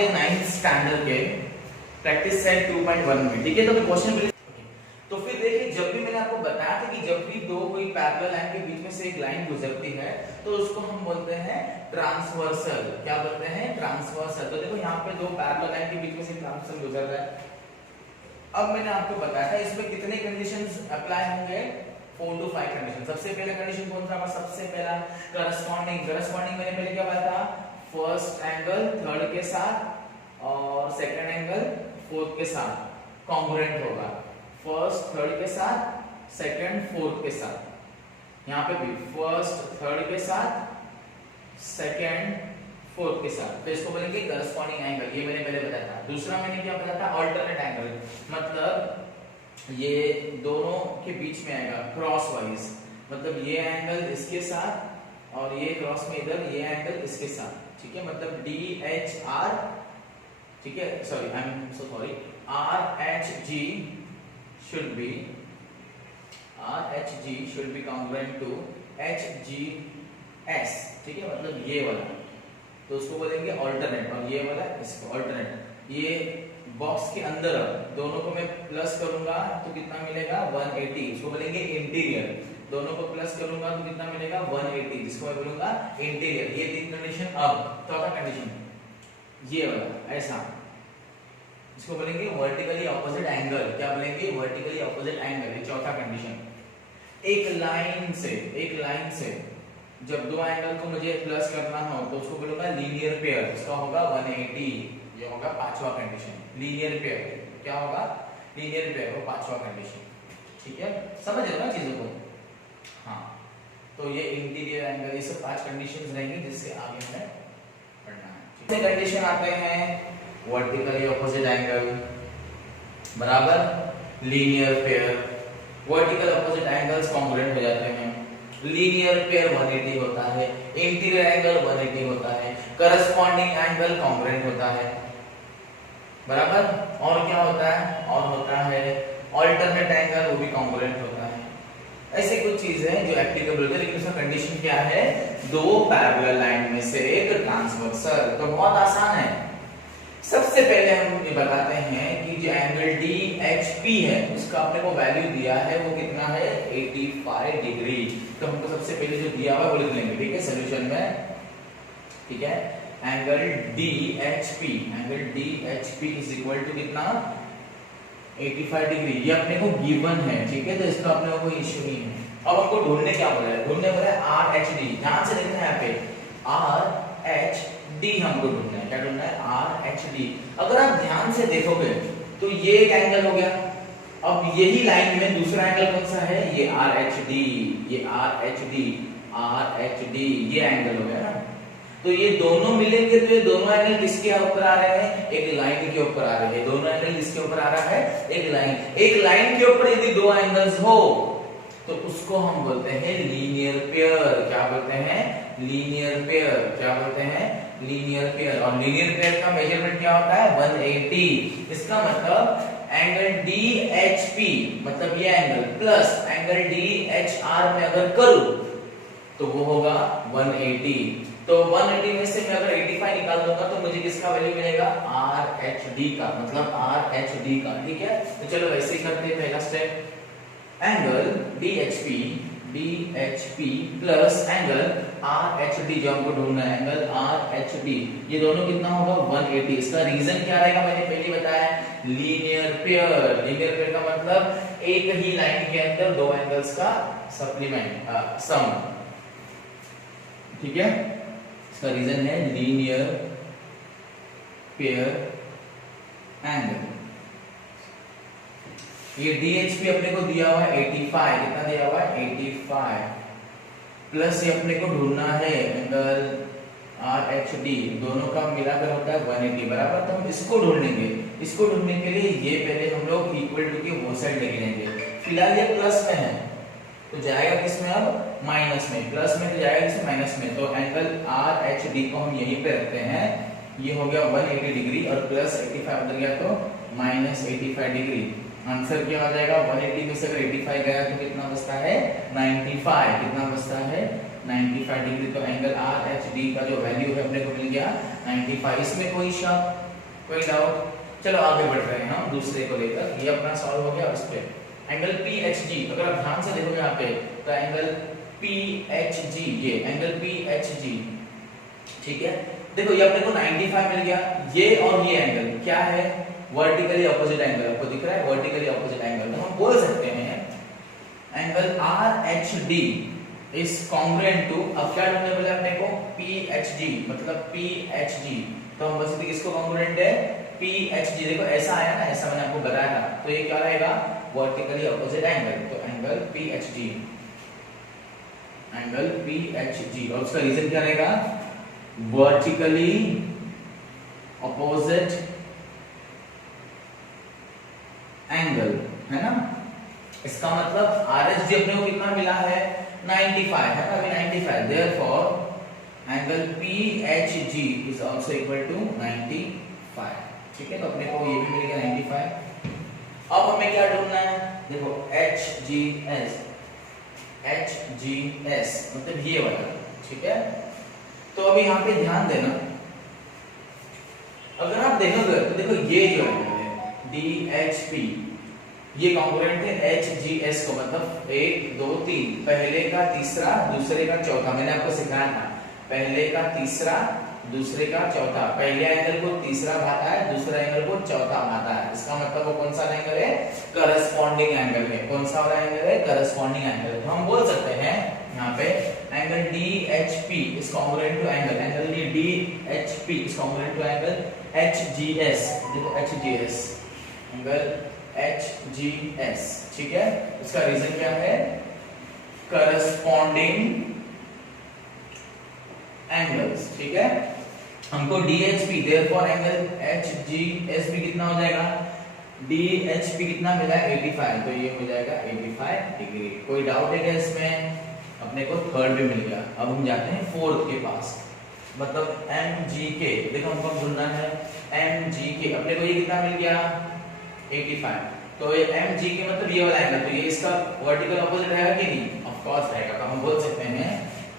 आपके 9th standard के practice set 2.1 में, ठीक है। तो क्वेश्चन तो फिर देखिए, जब भी मैंने आपको बताया था कि जब भी दो कोई पैरेलल लाइन के बीच में से एक लाइन गुजरती है तो उसको हम बोलते हैं ट्रांसवर्सल। क्या बोलते हैं? ट्रांसवर्सल। तो देखो यहाँ पे दो पैरेलल लाइन के बीच में से ट्रांसवर्सल गुजर रहा है। अब मैंने आपको बताया था इसमें कितने कंडीशंस अप्लाई होंगे, 4 to 5 कंडीशन। सबसे पहला कंडीशन कौन सा? सबसे पहला करस्पॉन्डिंग। करस्पॉन्डिंग मैंने पहले क्या बताया था? फर्स्ट एंगल थर्ड के साथ और सेकंड एंगल फोर्थ के साथ कॉन्ग्रुएंट होगा। फर्स्ट थर्ड के साथ, सेकंड फोर्थ के साथ। यहाँ पे भी फर्स्ट थर्ड के साथ, सेकंड फोर्थ के साथ। तो इसको बोलेंगे करस्पॉन्डिंग एंगल। ये मैंने पहले बताया था। दूसरा मैंने क्या बताया था? Alternate angle. मतलब ये दोनों के बीच में आएगा क्रॉस वाइज। मतलब ये एंगल इसके साथ और ये क्रॉस में इधर ये एंगल इसके साथ, ठीक है। मतलब DHR, ठीक है, sorry I am so sorry, RHG should be congruent to HGS, ठीक है। मतलब ये वाला, तो उसको बोलेंगे अल्टरनेट, और ये वाला इसको अल्टरनेट। ये बॉक्स के अंदर दोनों को मैं प्लस करूंगा तो कितना मिलेगा? 180। इसको बोलेंगे इंटीरियर। दोनों को प्लस करूंगा तो कितना मिलेगा? 180, जिसको मैं बोलूंगा इंटीरियर। ये तीन कंडीशन। अब चौथा कंडीशन ये वाला ऐसा, इसको बोलेंगे वर्टिकली ऑपोजिट एंगल। क्या बोलेंगे? Vertically opposite angle. ये चौथा कंडीशन। एक लाइन से जब दो एंगल को मुझे प्लस करना हो तो उसको बोलूंगा लीनियर पेयर। इसका होगा 180। ये होगा पांचवा कंडीशन, लीनियर पेयर। क्या होगा? लीनियर पेयर, वो पांचवा कंडीशन, ठीक है। समझ रहे हो ना चीजों को? हाँ, तो ये इंटीरियर एंगल, ये सब 5 कंडीशंस रहेंगी जिससे आगे हमें पढ़ना है। कितने कंडीशन आते हैं? वर्टिकली ऑपोजिट एंगल बराबर linear pair. Vertical opposite angles congruent हो जाते हैं। लीनियर पेयर 180 होता है, इंटीरियर एंगल 180 होता है, करस्पॉन्डिंग एंगल कॉन्ग्रुएंट होता है, बराबर। और क्या होता है? और होता है अल्टरनेट एंगल, वो भी कॉन्ग्रुएंट होता है। ऐसे कुछ चीजें हैं जो एप्लीकेबल होती है, लेकिन उसका कंडीशन क्या है? दो पैरेलल लाइन में से एक ट्रांसवर्सल। तो बहुत आसान है। सबसे पहले हम ये बताते हैं कि जो एंगल DHP है उसका अपने को वैल्यू दिया है, वो कितना है? 85 डिग्री। तो हमको सबसे पहले जो दिया हुआ है वो लिख लेंगे, ठीक है, सॉल्यूशन में, ठीक है। Angle DHP is equal to कितना? 85 डिग्री। ये अपने को गिवन है, ठीक है, तो इसका अपने को कोई इश्यू नहीं है। अब हमको ढूंढने क्या बोला है? ढूंढने बोला है RHD। ध्यान से देखना है यहाँ पे, RHD हमको ढूंढना है। क्या ढूंढना है? RHD। अगर आप ध्यान से देखोगे तो ये एक एंगल हो गया। अब यही लाइन में दूसरा एंगल कौन सा है? ये RHD। ये RHD ये एंगल हो गया ना। तो ये दोनों मिलेंगे तो ये दोनों एंगल किसके ऊपर आ रहे हैं? एक लाइन के ऊपर आ रहे हैं। दोनों एंगल किसके ऊपर आ रहा है? एक लाइन के ऊपर यदि दो एंगल्स हो तो उसको हम बोलते हैं लीनियर पेयर। क्या बोलते हैं? Linear pair. क्या बोलते हैं? Linear pair. और लीनियर पेयर का मेजरमेंट क्या होता है? 180। इसका मतलब एंगल DHP, मतलब ये एंगल प्लस एंगल DHR में अगर करूं तो वो होगा 180। तो 180 में से मैं अगर 85 निकाल दूंगा तो मुझे किसका वैल्यू मिलेगा? RHD का, मतलब RHD का, ठीक है। तो चलो वैसे ही करते हैं। पहला step, angle DHP plus angle RHD, जो हमको ढूंढना है एंगल RHD, ये दोनों कितना होगा? 180। इसका रीजन क्या रहेगा? मैंने पहले बताया, लीनियर पेयर। लीनियर पेयर का मतलब एक ही लाइन के अंदर दो एंगल्स का सप्लीमेंट, सम, ठीक है। इसका रीजन है लीनियर पेयर एंगल। ये DHP अपने को दिया हुआ है 85। कितना दिया हुआ है? 85 प्लस ये अपने को ढूंढना है एंगल RHD, दोनों का मिलाकर होता है 180, बराबर। तो हम इसको ढूंढेंगे। इसको ढूंढने के लिए ये पहले हम लोग इक्वल टू की वो साइड लेके जाएंगे। फिलहाल ये प्लस में है तो जाएगा किसमें? अब माइनस में। प्लस में तो जाएगा किसमें? माइनस में। तो एंगल RHD को हम यहीं पे रखते हैं। ये हो गया 180 डिग्री और प्लस 85 उधर गया तो माइनस 85 डिग्री। आंसर क्या आ जाएगा? 180 में से अगर 85 गया तो कितना बचता है? 95। कितना बचता है? 95 डिग्री। तो एंगल आर एच डी का जो वैल्यू है अपने को मिल गया 95। इसमें कोई शक, कोई डाउट? चलो आगे बढ़ रहे हैं हम दूसरे को लेकर। ये अपना सॉल्व हो गया। उस पे एंगल पी एच जी, अगर आप ध्यान से देखोगे यहाँ पे तो एंगल पी एच जी, ये एंगल पी एच जी, ठीक है। देखो ये अपने को 95 मिल गया। ये और ये एंगल क्या है? Vertically opposite angle. आपको दिख रहा है वर्टिकली ऑपोजिट एंगल। तो हम बोल सकते हैं angle R H D is congruent to, अब क्या ढूंढने बोले अपने को? पी एच जी, मतलब पी एच जी। तो हम बोल सकते हैं किसको कॉन्ग्रुएंट है? पी एच जी। देखो ऐसा आया ना, ऐसा मैंने आपको बताया था। तो ये क्या रहेगा? Vertically opposite angle. तो angle P H G, angle P H G. और उसका रीजन क्या रहेगा? वर्टिकली ऑपोजिट एंगल, है ना। इसका मतलब आर एच डी अपने को कितना मिला है? 95 है ना, अभी 95। Therefore angle P H G is also equal to 95। ठीक है, तो अपने को ये भी मिल गया 95। अब हमें क्या ढूंढना है? देखो H G S, H G S मतलब ये वाला, ठीक है। तो अभी यहाँ पे ध्यान देना, अगर आप देखोगे तो देखो ये जो है डी एच पी, ये कॉन्ग्रुएंट है एच जी एस को, मतलब 1 2 3, पहले का तीसरा दूसरे का चौथा। मैंने आपको सिखाया था पहले का तीसरा दूसरे का चौथा, पहले एंगल को तीसरा भाता है, दूसरा एंगल को चौथा भाता है। इसका मतलब वो कौन सा एंगल है? करस्पॉन्डिंग एंगल है। कौन सा वाला एंगल है? Corresponding angle. तो हम बोल सकते हैं यहाँ पे angle D H P is congruent to angle D H P is congruent to angle H G S. देखो H G S, angle H G S, ठीक है। इसका रीजन क्या है? करस्पॉन्डिंग एंगल्स, ठीक है। हमको DHP, देयरफॉर एंगल HGS भी कितना हो जाएगा? DHP कितना मिला है? 85। तो ये हो जाएगा 85 डिग्री। कोई डाउट है क्या इसमें? अपने को थर्ड भी मिल गया। अब हम जाते हैं फोर्थ के पास, मतलब MGK। देखो हमको ढूंढना है MGK। अपने को ये कितना मिल गया? 85। तो ये MGK मतलब ये वाला एंगल, तो ये इसका वर्टिकल ऑपोजिट रहेगा कि नहीं? ऑफ कोर्स रहेगा। तो हम बोल सकते हैं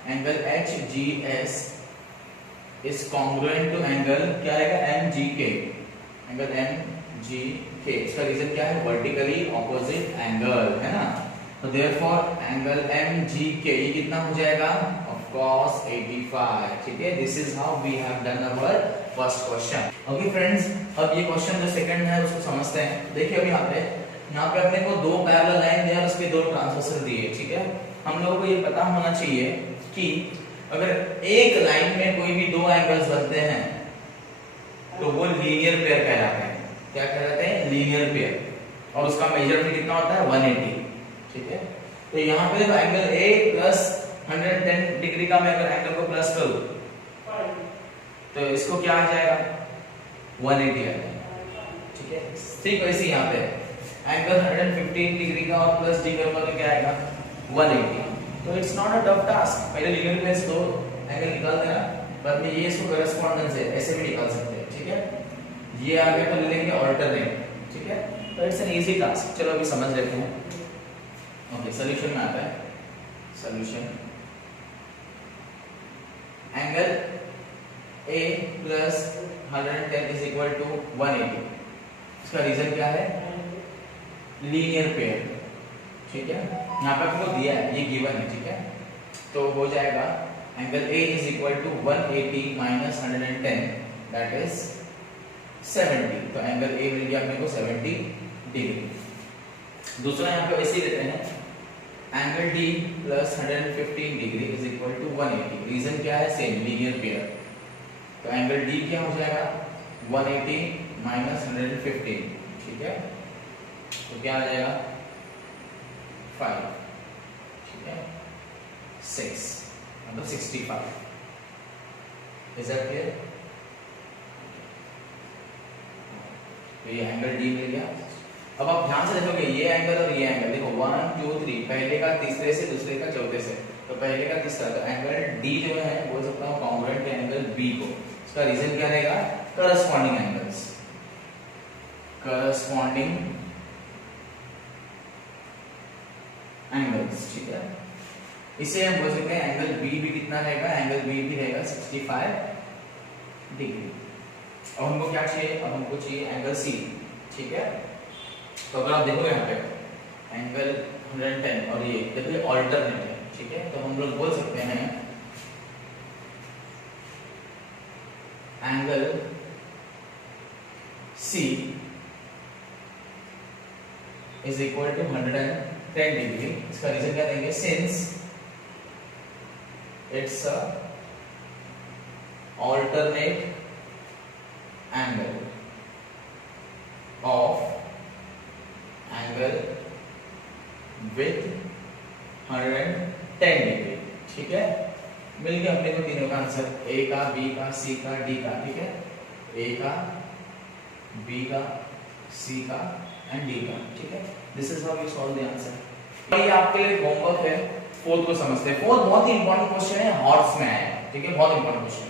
angle HGS is congruent to angle क्या रहेगा? MGK, angle MGK। इसका रीजन क्या है? वर्टिकली ऑपोजिट एंगल, है ना। तो देयरफॉर एंगल MGK ये कितना हो जाएगा? ऑफ कोर्स 85, ठीक है। This is how we have done our first question. Okay friends, अब ये क्वेश्चन जो सेकंड है उसको समझते हैं। देखिए अब यहाँ पे अपने को दो पैरेलल लाइन दिया और उसके दो ट्रांसवर्सल दिए, ठीक है। हम लोगों को ये पता होना चाहिए कि अगर एक लाइन में कोई भी दो एंगल्स बनते हैं तो वो लीनियर पेयर कहलाते हैं। क्या कहलाते हैं? Linear pair. और उसका मेजरमेंट कितना होता है? 180, ठीक है। तो यहाँ पे देखो एंगल A प्लस 110 डिग्री का मैं अगर एंगल को प्लस करूं तो इसको क्या आ जाएगा? 180 आ जाएगा, ठीक है। ठीक वैसे यहाँ पे एंगल 115 डिग्री का और प्लस डी करूंगा तो क्या आएगा? 180। तो it's not a tough task. पहले लीनियर पेयर से दो एंगल निकाल देना, बाद में ये इसको करस्पॉन्डेंस है ऐसे भी निकाल सकते हैं, ठीक है। ये आगे तो ले लेंगे ऑल्टरनेट, ठीक है। तो इट्स एन इजी टास्क। चलो अभी समझ लेते हैं। ओके, सॉल्यूशन में आता है। Solution angle A plus 110 is equal to 180। इसका रीजन क्या है? लीनियर पेयर, ठीक है। यहाँ पे आपको दिया है, ये गिवन है, ठीक है। तो हो जाएगा angle A is equal to 180 minus 110 that is 70। तो एंगल A मिल गया अपने को 70 डिग्री। दूसरा यहाँ पे वैसे ही देते हैं angle D plus 115 degree is equal to 180। Reason क्या है? Same, linear pair. तो एंगल D क्या हो जाएगा? 180 माइनस 115, ठीक है। तो क्या आ जाएगा? 5, ठीक है। 6 मतलब 65। Is that clear? तो ये एंगल D मिल गया। अब आप ध्यान से देखोगे ये एंगल और ये एंगल, देखो 1 2 3, पहले का तीसरे से, दूसरे का चौथे से। तो पहले का तीसरा, तो एंगल D जो है बोल सकता हूँ कॉन्ग्रुएंट एंगल B को। इसका रीजन क्या रहेगा? करस्पॉन्डिंग एंगल्स, करस्पॉन्डिंग एंगल्स, ठीक है। इसे हम बोल सकते हैं एंगल बी भी कितना रहेगा, एंगल बी भी रहेगा 65 डिग्री। अब हमको क्या चाहिए, अब हमको चाहिए एंगल सी, ठीक है। तो अगर आप देखो यहाँ पे एंगल 110 और ये देखो ये ऑल्टरनेट है, ठीक है। तो हम लोग बोल सकते हैं angle C is equal to 110 degree. इसका रीजन क्या देंगे, since it's a alternate angle of angle with 110 degree, ठीक है। मिल गया अपने को तीनों का आंसर, ए का, बी का, सी का, डी का, ठीक है। ए का, बी का, सी का एंड डी का, ठीक है। This is how you solve the answer. ये आपके लिए होमवर्क है, फोर्थ को समझते हैं। फोर्थ बहुत ही इंपॉर्टेंट क्वेश्चन है, हॉर्स में आया, ठीक है, बहुत इंपॉर्टेंट क्वेश्चन है।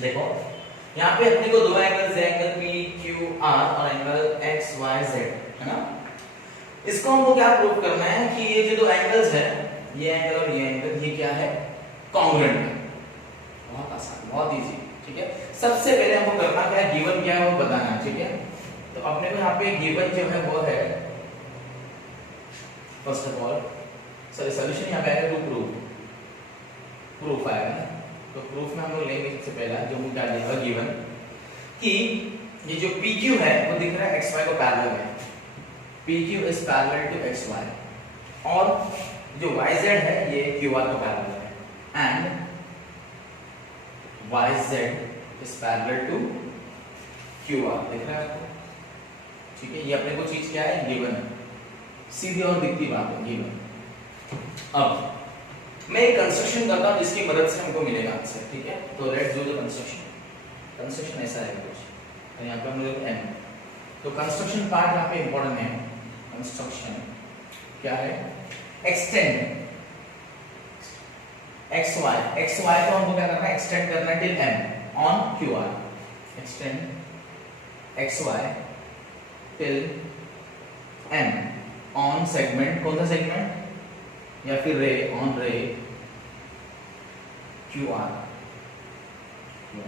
देखो यहाँ पे अपने को दो एंगल्स है, एंगल पी क्यू आर और एंगल एक्स वाई जेड, है ना। इसको हमको क्या प्रूव करना है कि ये जो दो एंगल्स है, ये एंगल और ये एंगल, ये क्या है, कॉन्ग्रुएंट है। बहुत आसान, बहुत इजी, ठीक है। सबसे पहले हमको करना क्या है, गिवन क्या है वो बताना है, ठीक है। तो अपने को यहाँ पे गिवन जो है वो है, फर्स्ट ऑफ ऑल सॉल्यूशन यहाँ पे आएगा टू प्रूफ आएगा ना। तो प्रूफ में हम लोग लेंगे सबसे पहला जो मुझे क्या देगा, गिवन कि ये जो PQ है वो दिख रहा है XY को पैरेलल है, PQ is parallel to XY, और जो YZ है ये QR को पैरेलल है, and YZ is parallel to QR, दिख रहा है आपको, ठीक है। ये अपने को चीज क्या है, गिवन है, सीधी और दिखती बात है, गिवन। अब मैं एक कंस्ट्रक्शन करता हूं जिसकी मदद से हमको मिलेगा आंसर, ठीक है। तो लेट्स डू द कंस्ट्रक्शन ऐसा है कुछ, तो यहाँ पे हम लोग m, तो कंस्ट्रक्शन पार्ट यहाँ पे इंपॉर्टेंट है। कंस्ट्रक्शन क्या है, एक्सटेंड xy को हमको क्या करना है, एक्सटेंड करना है till m on qr, extend xy till m on segment, कौन सा सेगमेंट, या फिर रे ऑन रे QR,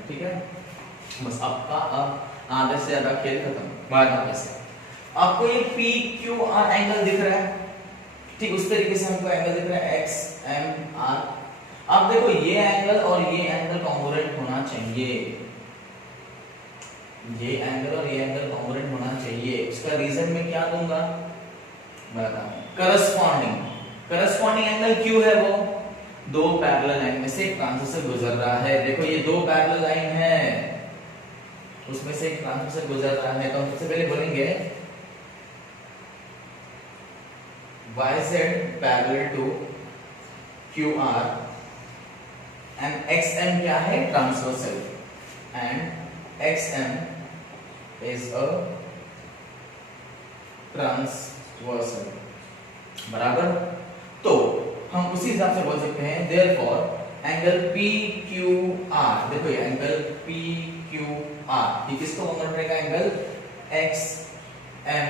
ठीक है। बस आपका अब आधे से ज्यादा खेल खत्म, बाद में से आपको ये PQR एंगल दिख रहा है, ठीक उस तरीके से हमको एंगल दिख रहा है XMR। अब देखो ये एंगल और ये एंगल कॉन्ग्रुएंट होना चाहिए, ये एंगल और ये एंगल कॉन्ग्रुएंट होना चाहिए। उसका रीजन मैं क्या दूंगा, करस्पॉन्डिंग एंगल क्यू है वो दो पैरेलल लाइन में से एक ट्रांसवर्सल गुजर रहा है। देखो ये दो पैरेलल लाइन है, उसमें से एक ट्रांसवर्सल गुजर रहा है, तो हम सबसे पहले बोलेंगे YZ parallel to QR and XM क्या है, transversal, and XM is a transversal, बराबर। तो हम उसी हिसाब से बोल सकते हैं therefore एंगल PQR, देखो ये एंगल PQR ये किसको कॉन्ग्रुएंट रहेगा, एंगल XMR,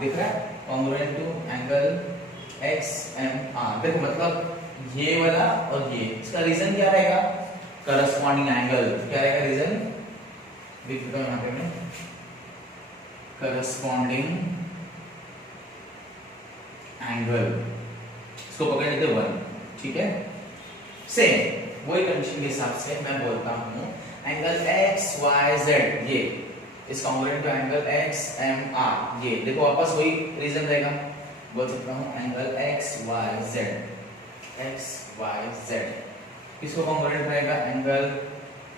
दिख रहा है, कॉन्ग्रुएंट टू एंगल XMR। देखो मतलब ये वाला और ये, इसका रीजन क्या रहेगा, करस्पॉन्डिंग एंगल, क्या रहेगा रीजन, लिख देता हूं यहां पे मैं, करस्पॉन्डिंग एंगल, इसको पकड़ लेते 1, ठीक है। सेम वही कंडीशन के हिसाब से मैं बोलता हूं एंगल XYZ ये इस कॉन्ग्रुएंट टू एंगल XMR, ये देखो वापस वही रीजन रहेगा, बोल सकता हूं एंगल XYZ किसको कॉन्ग्रुएंट रहेगा, एंगल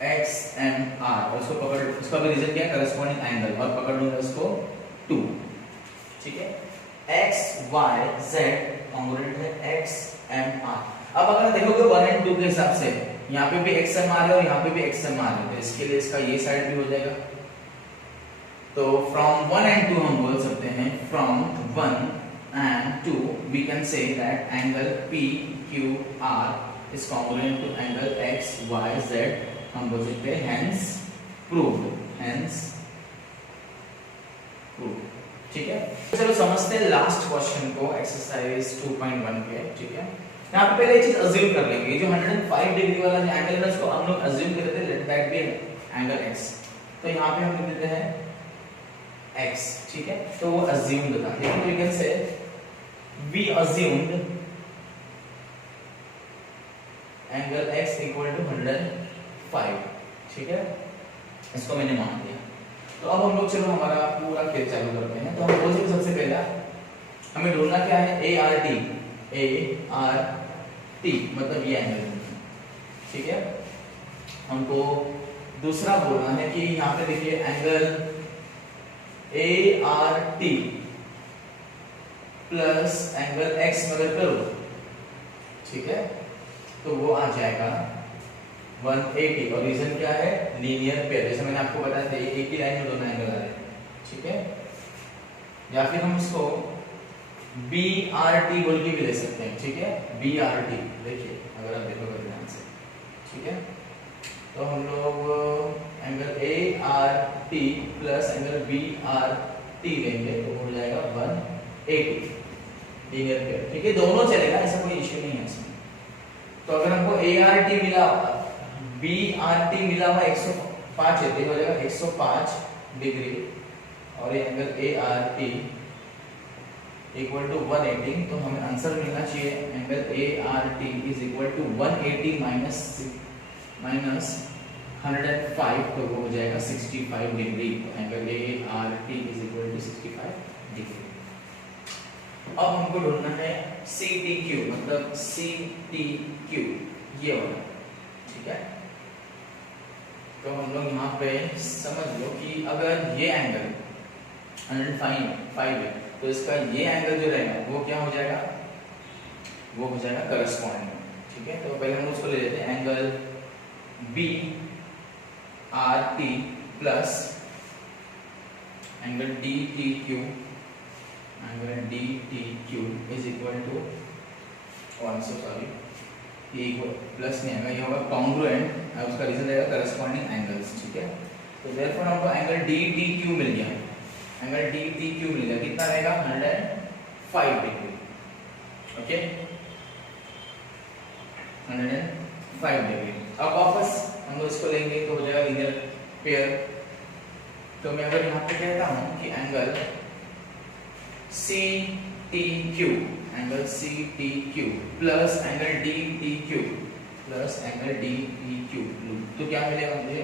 XMR, और इसको पकड़, इसका भी रीजन क्या है, करस्पॉन्डिंग एंगल, और पकड़ लूंगा इसको 2, ठीक है। XYZ कॉन्ग्रुएंट है XMR। अब अगर देखोगे 1 एंड 2 के हिसाब से यहाँ पे भी XMR है और यहाँ पे भी XMR है, तो इसके लिए इसका ये साइड भी हो जाएगा। तो फ्रॉम 1 एंड 2 हम बोल सकते हैं, from 1 and 2 we can say that angle PQR is congruent to angle XYZ, हम बोल सकते हैं hence proved, ठीक है। चलो समझते हैं लास्ट क्वेश्चन को, एक्सरसाइज 2.1 के, ठीक है। यहाँ पे पहले ये चीज अज्यूम कर लेंगे, ये जो 105 डिग्री वाला जो एंगल है उसको हम लोग अज्यूम कर लेते हैं, let that be angle x। तो यहाँ पे हम लिख देते हैं x, ठीक है, तो वो अज्यूम्ड था, लेकिन we can say we assumed angle x equal to 105, ठीक है, इसको मैंने मान लिया। तो अब हम लोग चलो हमारा पूरा खेल चालू करते हैं। तो हम बोलेंगे सबसे पहला हमें ढूंढना क्या है, ART मतलब ये एंगल, ठीक है। हमको दूसरा बोलना है कि यहाँ पे देखिए angle ART plus angle x मगर करो, ठीक है, तो वो आ जाएगा 180। और रीजन क्या है, लीनियर पेयर, जैसे मैंने आपको बताया था एक ही लाइन में दोनों एंगल आ रहे हैं, ठीक है। या फिर हम इसको BRT बोल के भी ले सकते हैं, ठीक है, BRT, देखिए अगर आप देखोगे ध्यान से, ठीक है। तो हम लोग angle ART plus angle BRT लेंगे तो हो जाएगा 180 लीनियर पेयर, ठीक है, दोनों चलेगा, ऐसा कोई इश्यू नहीं है इसमें। तो अगर हमको ART मिला, BRT मिला हुआ 105 है, तो हो जाएगा 105 डिग्री, और ये एंगल ART इक्वल टू 180, तो हमें आंसर मिलना चाहिए angle ART is equal to 180 minus 105, तो वो हो जाएगा 65 डिग्री। तो angle ART is equal to 65 degree. अब हमको ढूंढना है CTQ, मतलब CTQ ये वाला, ठीक है। तो हम लोग यहाँ पे समझ लो कि अगर ये एंगल 105 है, तो इसका ये एंगल जो रहेगा वो क्या हो जाएगा, वो हो जाएगा करस्पॉन्डिंग, ठीक है। तो पहले हम उसको ले लेते हैं, angle BRT plus angle DTQ, angle DTQ is equal to, sorry ये इक्वल प्लस नहीं आएगा, ये होगा कॉन्ग्रुएंट, उसका रीजन रहेगा करस्पॉन्डिंग एंगल्स, ठीक है। तो देयरफॉर हमको एंगल DTQ मिल गया, एंगल DTQ मिल गया, कितना रहेगा 105 डिग्री, ओके, 105 डिग्री। अब वापस हम लोग इसको लेंगे तो हो जाएगा लीनियर पेयर। तो मैं अगर यहाँ पे कहता हूँ कि angle CTQ, angle CTQ plus angle DTQ plus angle DTQ, तो क्या मिलेगा मुझे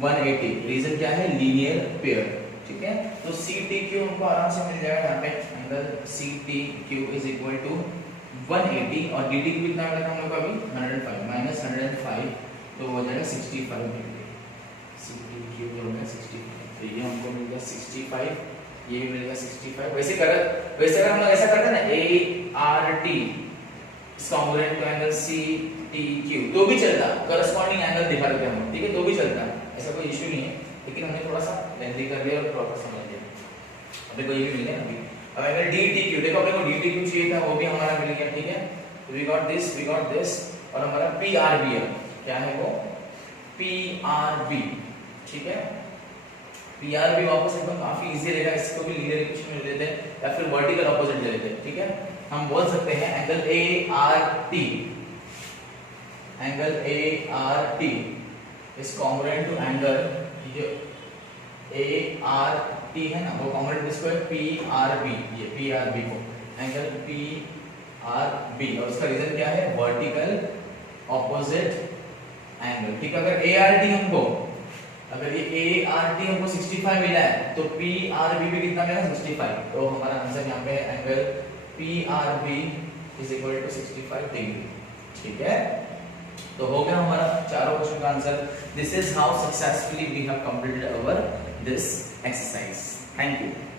180। रीजन क्या है, लीनियर पेयर, ठीक है। तो CTQ हमको आराम से मिल जाएगा यहाँ पे, angle CTQ is equal to 180, और DTQ कितना मिला था हम लोग को अभी 105 माइनस 105, तो हो जाएगा 65 डिग्री। CTQ जो है 65, तो ये हमको मिल गया 65, ये भी मिलेगा 65। वैसे अगर हम लोग ऐसा करते हैं ना ART congruent to angle CTQ, तो भी चलता, करस्पॉन्डिंग एंगल दिखा देते हम, ठीक है, तो भी चलता, ऐसा कोई इश्यू नहीं है। लेकिन हमने थोड़ा सा लेंथी कर दिया और प्रॉपर समझ लिया। अपने को ये भी मिल गया अभी। अब अगर DTQ, देखो अपने को DTQ चाहिए था, वो भी हमारा मिल गया, ठीक है। वी गॉट दिस, और हमारा PRB है, क्या है वो PRB, ठीक है। PRB वापस एकदम काफी इजी रहेगा, इसको भी लीनियर इक्वेशन में ले लेते हैं या फिर वर्टिकल ऑपोजिट ले लेते हैं, ठीक है। हम बोल सकते हैं angle ART is congruent to angle, ये ART है ना, वो कॉन्ग्रुएंट इसको है PRB, ये PRB को एंगल PRB, और उसका रीजन क्या है, वर्टिकल ऑपोजिट एंगल, ठीक है। अगर ये ART हमको 65 मिला है, तो PRB भी कितना मिला, 65, तो हमारा आंसर यहाँ पे angle PRB is equal to 65 degree, ठीक है। तो हो गया हमारा चारों क्वेश्चन का answer. This is how successfully we have completed our this exercise. Thank you.